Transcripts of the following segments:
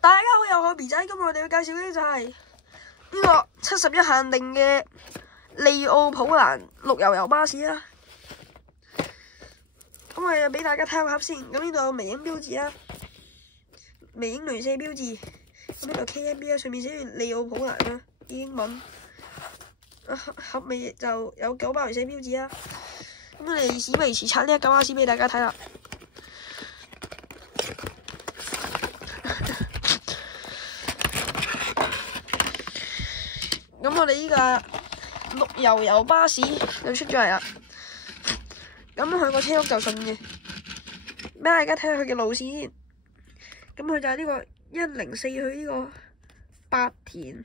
大家好，又係我 B 仔，今日我哋要介紹嘅就係呢個71限定嘅利奧普蘭綠油油巴士啦。咁我哋俾大家睇下個盒先。咁呢度有微影標誌啦，微影鐳射標誌。咁呢度 KMB 啦，上面寫住利奧普蘭啦，英文。盒尾就有9包鐳射標誌啦。咁我哋史維持拆呢一9巴士俾大家睇啦。咁我哋呢個綠油油巴士就出咗嚟啦。咁佢個車屋就順嘅，俾大家睇下佢嘅路線先。咁佢就係呢個104去呢個八田，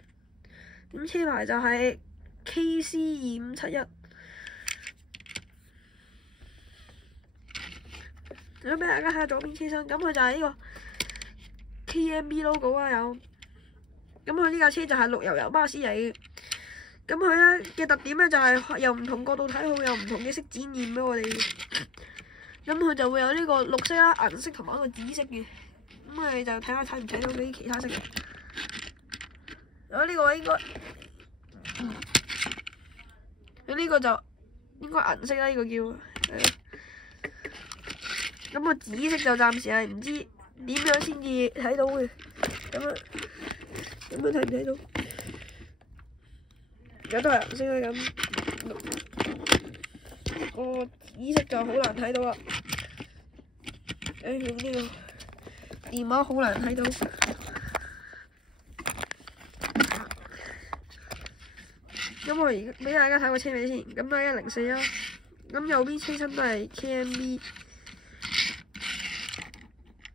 咁車牌就係 KC2571。咁俾大家睇下左邊車身，咁佢就係呢個 KMB logo 啊有。咁佢呢架車就係綠油油巴士嚟嘅。咁佢咧嘅特點咧就係由唔同角度睇好，有唔同嘅色展現俾我哋。咁佢就會有呢個綠色啦、銀色同埋一個紫色嘅。咁我哋就睇下睇唔睇到嗰啲其他色嘅。呢個應該，呢個就應該銀色啦，呢個叫。咁個紫色就暫時係唔知點樣先至睇到嘅。咁樣睇唔睇到？而家都係銀色啦，咁個紫色就好難睇到啦。用呢個電話好難睇到。咁我而家俾大家睇個車尾先，咁都係104啦。咁右邊車身都係 KMB，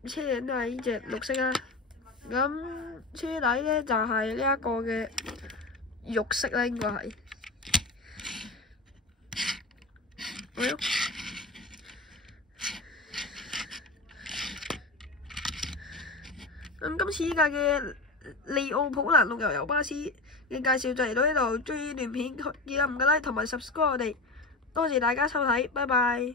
車頂都係呢隻綠色啦。咁車底咧就係呢一個嘅肉色啦，應該係。咁今次呢架嘅利奧普蘭綠油油巴士嘅介紹就嚟到呢度，鍾意呢段片記得唔該 like 同埋 subscribe 我哋，多謝大家收睇，拜拜。